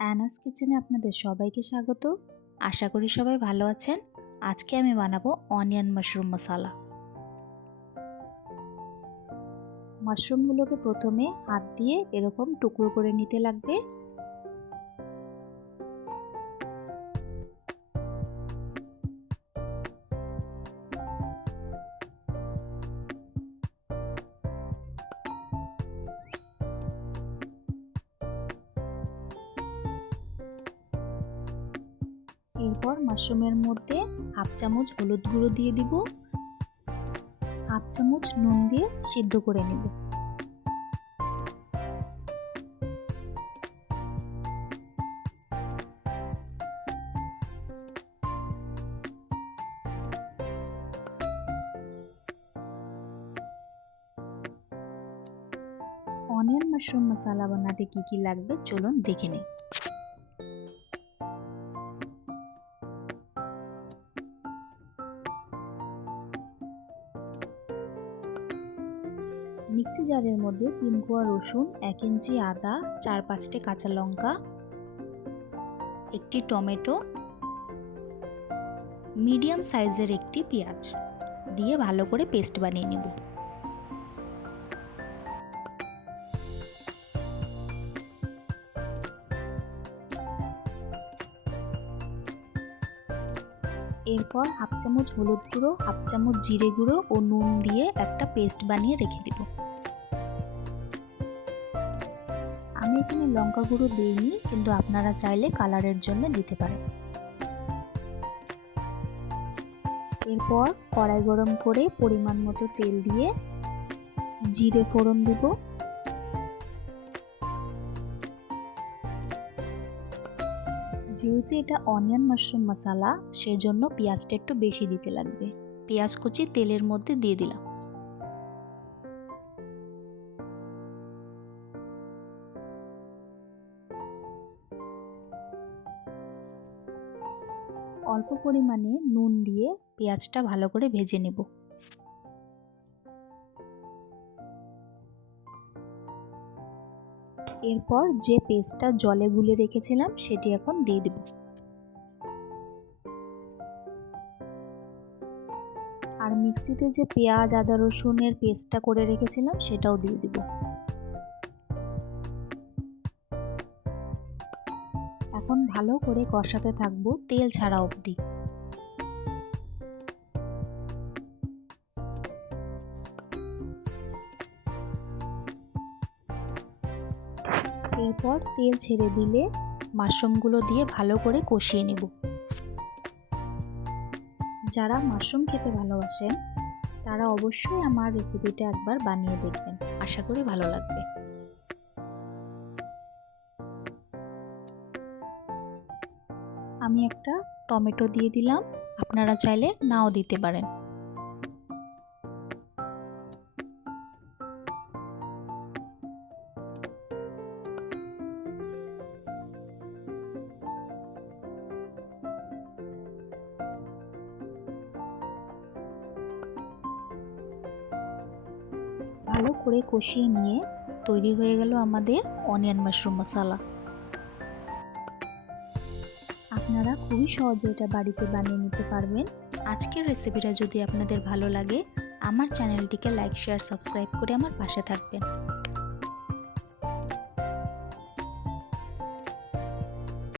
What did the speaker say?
অ্যানাস কিচেনে আপনাদের সবাইকে স্বাগত। আশা করি সবাই ভালো আছেন। আজকে আমি বানাবো অনিয়ন মাশরুম মশলা। মাশরুমগুলোকে প্রথমে হাত দিয়ে এরকম টুকরো করে নিতে লাগবে। এরপর মাশরুমের মধ্যে হাফ চামচ হলুদ গুঁড়ো দিয়ে দিব, হাফ চামচ নুন দিয়ে সিদ্ধ করে নেব। অনিয়ন মাশরুম মশলা বানাতে কি কি লাগবে চলুন দেখে নিই। মিক্সি জারের মধ্যে 3 কোয়া রসুন, 1 ইঞ্চি আদা, 4-5টে কাঁচা লঙ্কা, একটি টমেটো, মিডিয়াম সাইজের একটি পেঁয়াজ দিয়ে ভালো করে পেস্ট বানিয়ে নেব। এরপর হাফ চামচ হলুদ গুঁড়ো, হাফ চামচ জিরে গুঁড়ো ও নুন দিয়ে একটা পেস্ট বানিয়ে রেখে দেব। আমি এখানে লঙ্কা গুঁড়ো দিইনি, কিন্তু আপনারা চাইলে কালারের জন্য দিতে পারেন। এরপর কড়াই গরম করে পরিমাণ মতো তেল দিয়ে জিরে ফোড়ন দিব। যেহেতু এটা অনিয়ন মাশরুম মশলা, সেজন্য পেঁয়াজটা একটু বেশি দিতে লাগবে। পেঁয়াজ কুচি তেলের মধ্যে দিয়ে দিলাম। অল্প পরিমাণে নুন দিয়ে পেঁয়াজটা ভালো করে ভেজে নেব। এরপর যে পেস্টটা জলে গুলে রেখেছিলাম সেটি এখন দিয়ে দেব। আর মিক্সিতে যে পেঁয়াজ আদা রসুনের পেস্টটা করে রেখেছিলাম সেটাও দিয়ে দেব। এখন ভালো করে কষাতে থাকবো তেল ছাড়া অবধি। এরপর তেল ছেড়ে দিলে মাশরুমগুলো দিয়ে ভালো করে কষিয়ে নেব। যারা মাশরুম খেতে ভালোবাসেন তারা অবশ্যই আমার রেসিপিটা একবার বানিয়ে দেখবেন, আশা করি ভালো লাগবে। আমি একটা টমেটো দিয়ে দিলাম, আপনারা চাইলে নাও দিতে পারেন। ভালো করে কষিয়ে নিয়ে তৈরি হয়ে গেল আমাদের অনিয়ন মাশরুম মশলা। আপনারা খুবই সহজে এটা বাড়িতে বানিয়ে নিতে পারবেন। আজকের রেসিপিটা যদি আপনাদের ভালো লাগে, আমার চ্যানেলটিকে লাইক, শেয়ার, সাবস্ক্রাইব করে আমার পাশে থাকবেন।